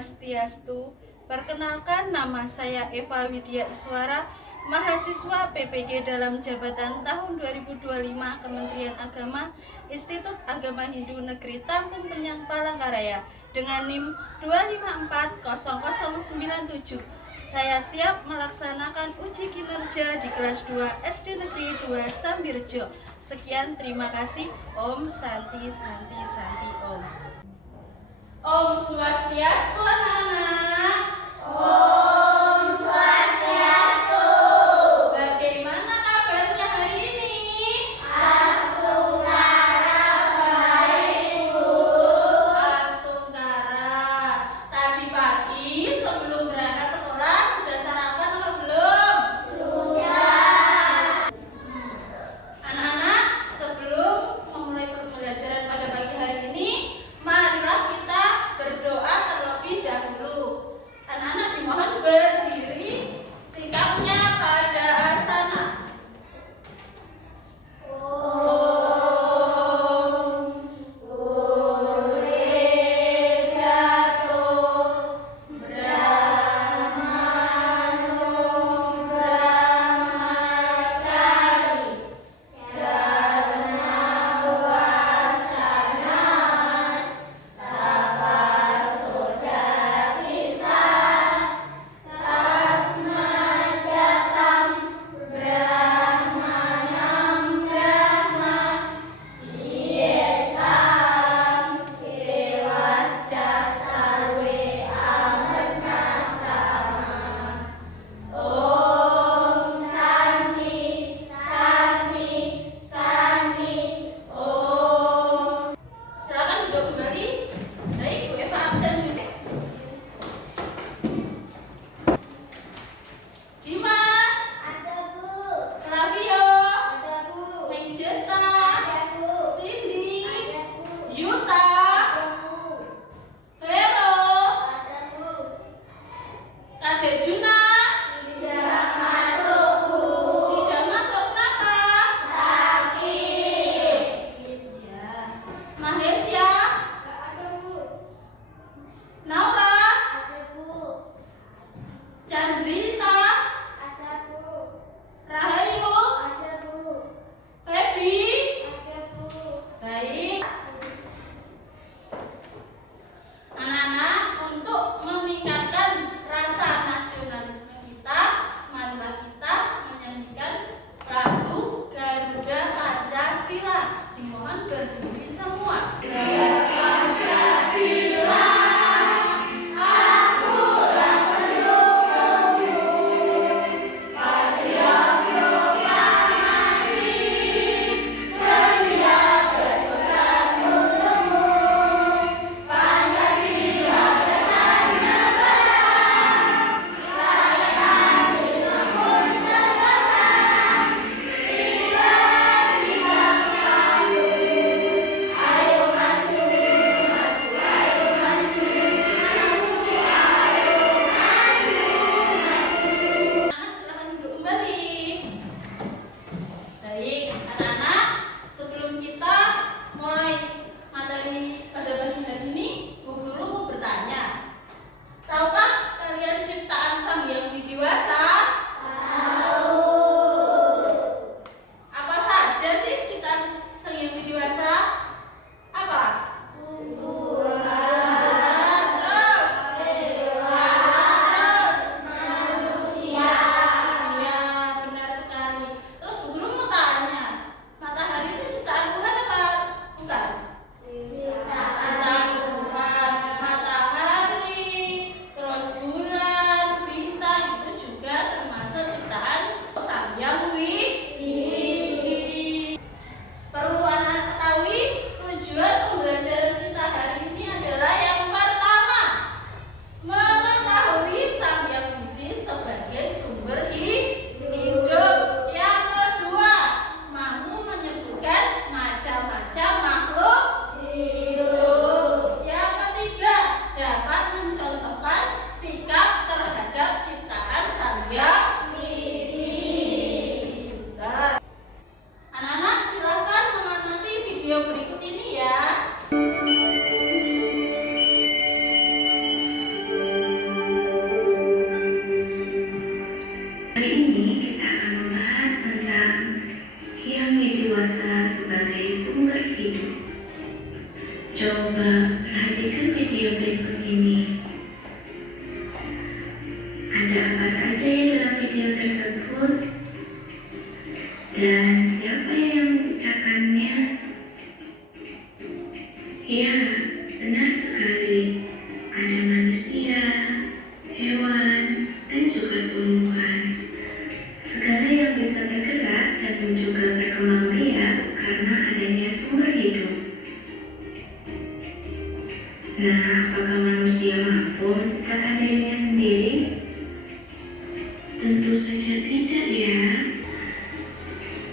Swastiastu. Perkenalkan, nama saya Eva Widya Iswara, mahasiswa PPG dalam jabatan tahun 2025 Kementerian Agama, Institut Agama Hindu Negeri Tampung Penyang Palangkaraya dengan NIM 2540097. Saya siap melaksanakan uji kinerja di kelas 2 SD Negeri 2 Sambirejo. Sekian, terima kasih. Om Santi Santi Santi Om. Om Swastiastu anak-anak. Om Swastiastu. Bagaimana kabarnya hari ini? Astungkara baik, Bu. Astungkara. Tadi pagi sebelum berangkat sekolah sudah sarapan apa belum? Sudah. Anak-anak, sebelum memulai pembelajaran pada pagi hari ini, marilah kita berdoa terlebih dahulu. Anak-anak dimohon berdiri, sikapnya pada asana. Om Purwe Jatuh Brahmano Brahmacari Dharma Wasanas Tapasodakista Tasma Jatam Brahmanam Brahma Yesam Dewasca Sarwe Amarna Sama. Om Santi Santi Santi Om. Silakan duduk kembali. Baik, Bu Eva absen. Dimas, Ada, Bu. Ravio, Ada, Bu. Maijesta, Ada, Bu. Cindy, Ada, Bu. Yuta, Ada, Bu. Vero, Ada, Bu. Kade Juna. Tidak masuk, Bu. Tidak masuk kenapa? Sakit. Ya. Mahesya, Ada, Bu. Naura, Ada, Bu. Chandrita, Ada, Bu. Rahayu, Ada, Bu. Febi. Ada, Bu. Baik. Anak-anak, untuk meningkatkan rasa nasionalisme ada apa saja ya dalam video tersebut? Dan siapa yang menciptakannya? Ya, benar sekali. Ada manusia, hewan, dan juga tumbuhan. Segala yang bisa bergerak dan juga berkembang biak karena adanya sumber hidup. Nah, apakah manusia mampu menciptakan dirinya sendiri? Tentu saja tidak ya.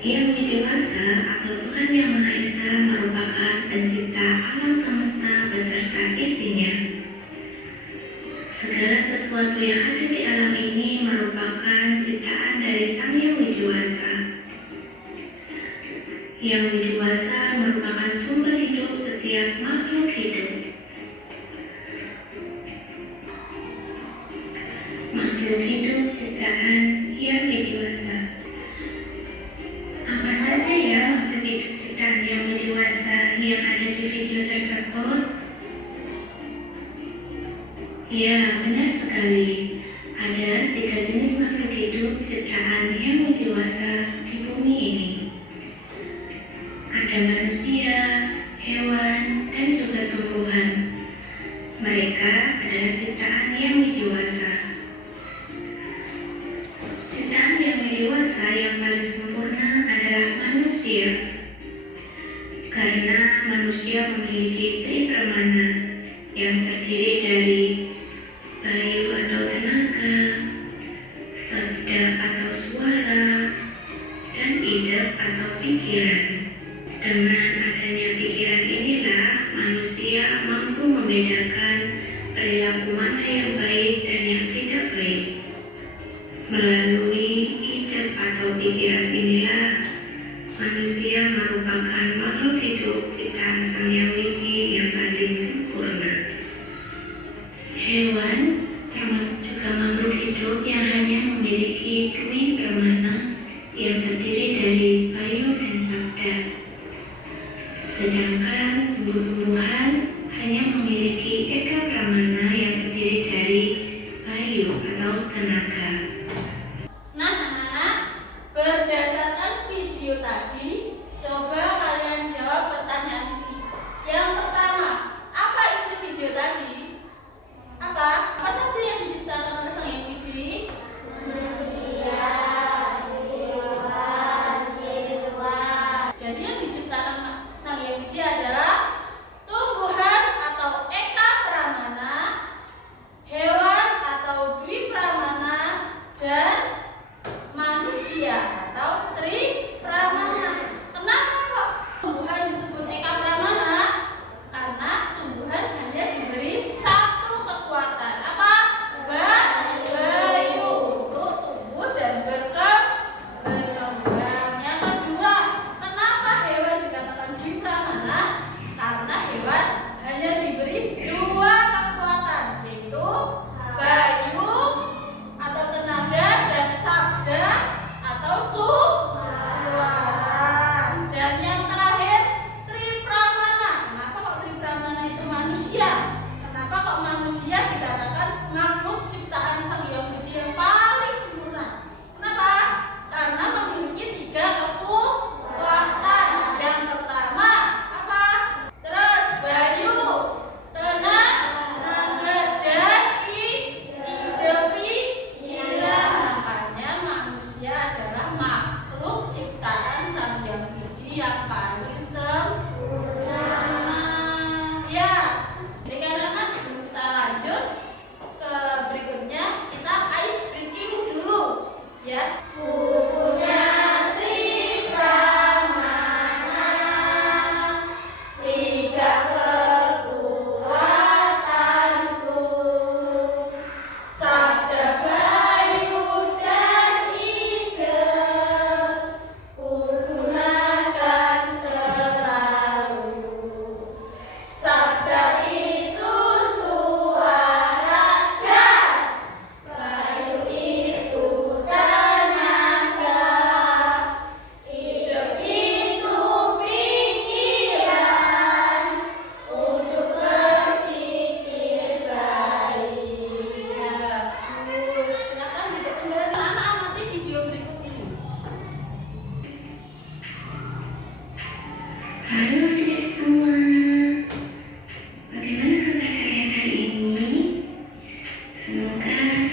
Yang dewasa atau Tuhan Yang Maha Esa merupakan pencipta alam semesta beserta isinya. Segala sesuatu yang ada di alam ini merupakan ciptaan dari Sang Yang Widiwasa. Yang Widiwasa merupakan sumber hidup setiap makhluk hidup. Makhluk hidup ciptaan Yang Widiwasa. Apa saja ya makhluk hidup ciptaan Yang Widiwasa yang ada di video tersebut? Ya, benar sekali. Ada 3 jenis makhluk hidup ciptaan Yang Widiwasa di bumi ini. Ada manusia, hewan, dan juga tumbuhan. Mereka adalah ciptaan Yang Widiwasa. Ciptaan Yang Widiwasa yang paling sempurna adalah manusia. Karena manusia memiliki tripramana yang terdiri dari bayu atau tenaga, sabda atau suara, dan ide atau pikiran. Dengan adanya pikiran inilah manusia mampu membedakan perilaku mana yang baik dan yang tidak baik. Melalui ide atau pikiran inilah manusia merupakan makhluk hidup ciptaan Sang Yang Widi yang paling sempurna. Hewan termasuk juga makhluk hidup yang hanya memiliki dwi pramana yang terdiri dari bayu dan sabda. Sedangkan tumbuh-tumbuhan hanya memiliki eka pramana yang terdiri dari bayu atau tenaga. Nah, anak-anak, berdasarkan video tadi, coba kalian jawab pertanyaan ini. Yang pertama, apa isi video tadi? Apa saja yang diciptakan oleh Sang Yang Widi? Jadi yang diciptakan Sang Yang Widi adalah tumbuhan atau eka pramana, hewan atau dwi pramana,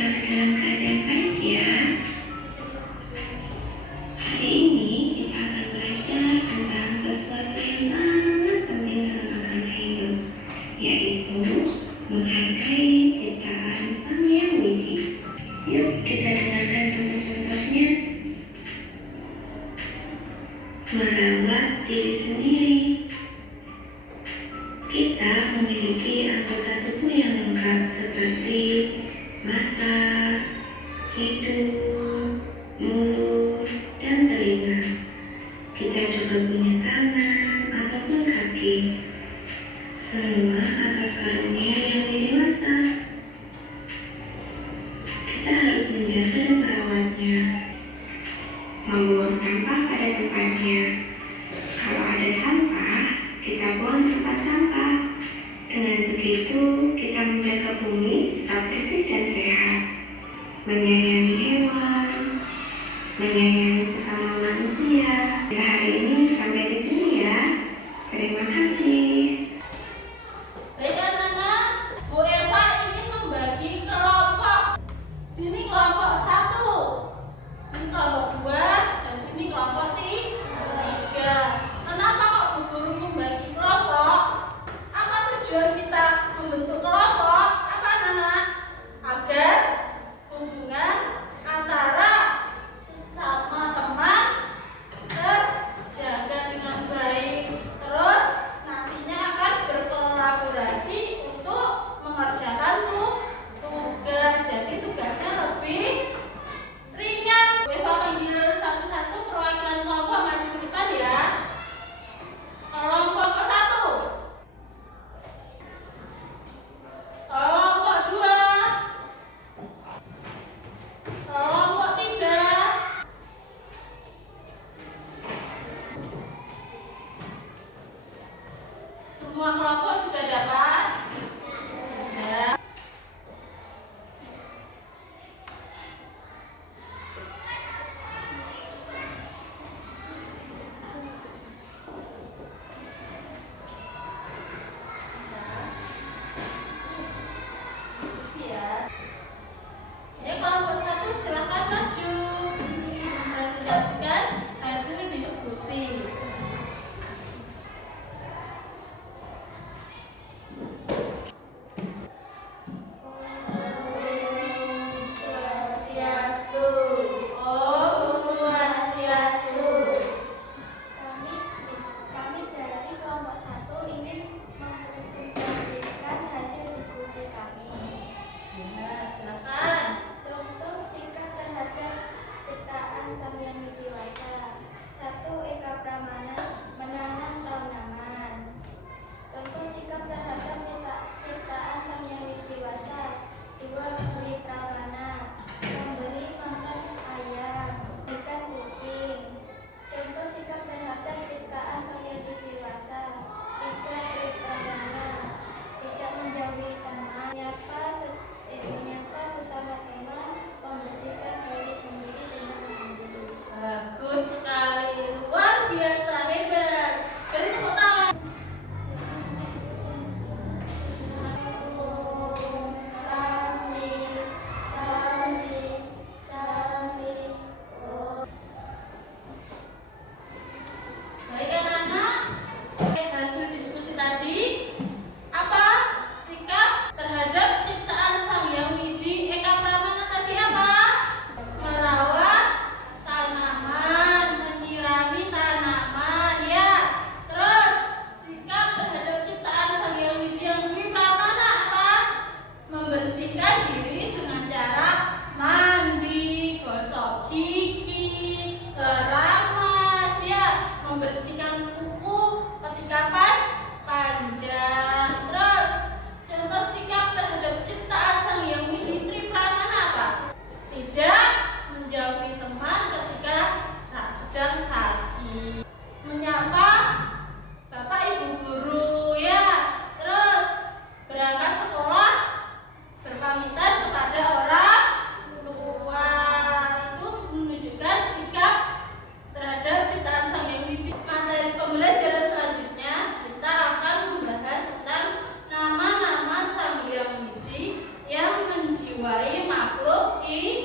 selalu dalam keadaan baik ya. Hari ini kita akan belajar tentang sesuatu yang sangat penting dalam agama Hindu, yaitu menghargai ciptaan Sang Yang Widi. Yuk kita dengarkan contoh-contohnya. Merawat diri sendiri. Kita memiliki anggota tubuh yang lengkap seperti mata, hidung, mulut, dan telinga. Kita juga punya tangan ataupun kaki. Semua atas karunia yang dewasa. Kita harus menjaga dan merawatnya. Membuang sampah pada tempatnya. Kalau ada sampah, kita buang di tempat sampah. Dengan begitu, kita menjaga bumi tetap bersih dan sehat. Menyayangi hewan, menyayangi sesama manusia. Hari ini sampai di sini ya. Terima kasih. Baik anak-anak, Bu Eva ingin membagi kelompok. Sini kelompok 1, sini kelompok 2, dan sini kelompok 3. Kenapa kok Bu Guru membagi kelompok? Apa tujuan kita membentuk kelompok? Apa anak-anak? Agar hubungan antara sesama I